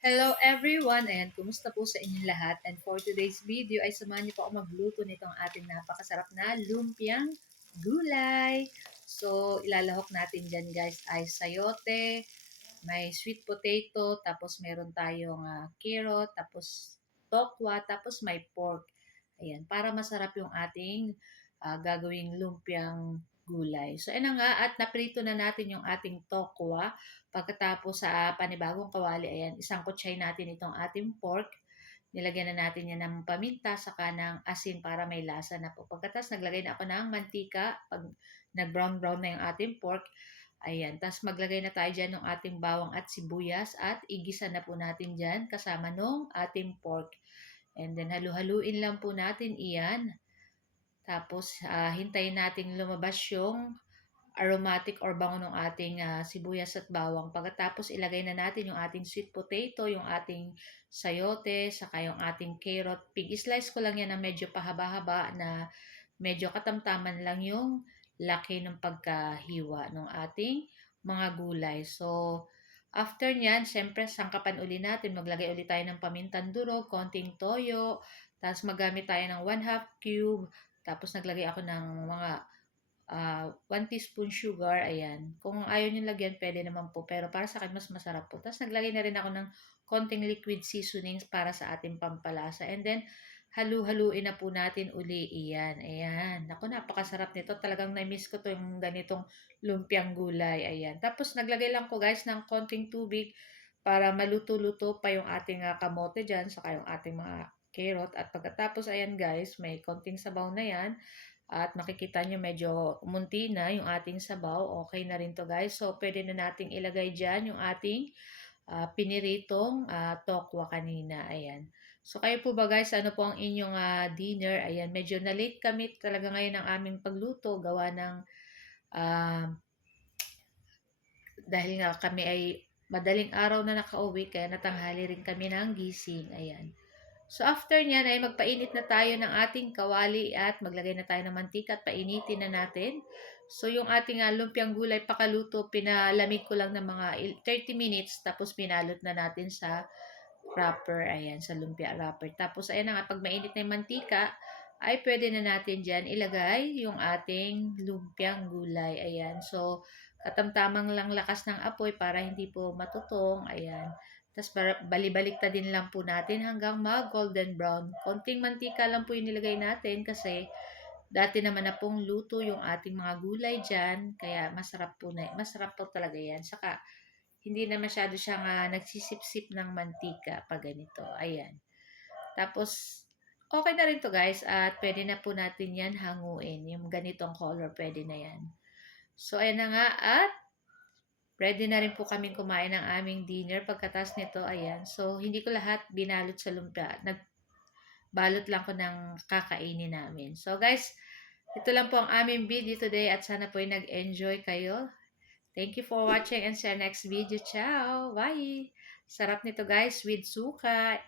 Hello everyone, and kumusta po sa inyong lahat? And for today's video ay samahan niyo po ako magluto nitong ating napakasarap na lumpiang gulay. So, ilalahok natin dyan guys ay sayote, may sweet potato, tapos meron tayong carrot, tapos tokwa, tapos may pork. Ayan, para masarap yung ating gagawing lumpiang gulay. So, ayan na nga, at naprito na natin yung ating tokwa. Pagkatapos sa panibagong kawali, ayan, isang kutsay natin itong ating pork. Nilagyan na natin yan ng paminta, saka ng asin para may lasa na po. Pagkatapos naglagay na ako ng mantika, pag nag-brown-brown na yung ating pork, ayan. Tapos maglagay na tayo dyan ng ating bawang at sibuyas at igisa na po natin dyan kasama nung ating pork. And then halu-haluin lang po natin iyan. Tapos hintayin natin lumabas yung aromatic or bango ng ating sibuyas at bawang. Pagkatapos ilagay na natin yung ating sweet potato, yung ating sayote, saka yung ating carrot. Pig-slice ko lang yan na medyo pahaba-haba na medyo katamtaman lang yung laki ng pagkahiwa ng ating mga gulay. So, after nyan, syempre, sangkapan uli natin. Maglagay ulit tayo ng pamintang durog, konting toyo, tapos magamit tayo ng 1/2 cube, tapos naglagay ako ng mga 1 teaspoon sugar, ayan. Kung ayaw nyo lagyan, pwede naman po. Pero para sa akin, mas masarap po. Tapos naglagay na rin ako ng konting liquid seasonings para sa ating pampalasa. And then, halu-haluin na po natin uli iyan. Ayan. Naku, napakasarap nito. Talagang na-miss ko to yung ganitong lumpiang gulay. Ayan. Tapos, naglagay lang ko guys ng konting tubig para maluto-luto pa yung ating kamote dyan, saka yung ating mga carrot. At pagkatapos, ayan guys, may konting sabaw na yan. At makikita nyo medyo umunti na yung ating sabaw. Okay na rin to guys. So, pwede na nating ilagay dyan yung ating piniritong tokwa kanina. Ayan. So, kayo po ba guys, ano po ang inyong dinner? Ayan, medyo na late kami talaga ngayon ang aming pagluto. Gawa ng, uh, dahil nga kami ay madaling araw na nakauwi, kaya natanghali rin kami ng gising. Ayan. So, after nyan ay magpainit na tayo ng ating kawali at maglagay na tayo ng mantika at painitin na natin. So, yung ating lumpiang gulay pakaluto, pinalamig ko lang ng mga 30 minutes tapos pinalot na natin sa wrapper. Ayan, sa lumpia wrapper. Tapos, ayan na nga, pag mainit na yung mantika, ay pwede na natin dyan ilagay yung ating lumpiang gulay. Ayan. So, katamtamang lang lakas ng apoy para hindi po matutong. Ayan. Tapos balibalik din lang po natin hanggang mag-golden brown. Konting mantika lang po yung nilagay natin kasi dati naman na pong luto yung ating mga gulay dyan. Kaya masarap po, masarap po talaga yan. Saka hindi na masyado siyang nagsisip-sip ng mantika pag ganito. Ayan. Tapos okay na rin to guys at pwede na po natin yan hanguin. Yung ganitong color pwede na yan. So ayan na nga at ready na rin po kaming kumain ng aming dinner pagkatas nito. Ayan. So, hindi ko lahat binalot sa lumpia. Nagbalot lang ko ng kakainin namin. So, guys, ito lang po ang aming video today at sana po ay nag-enjoy kayo. Thank you for watching and see you next video. Ciao! Bye! Sarap nito guys with suka.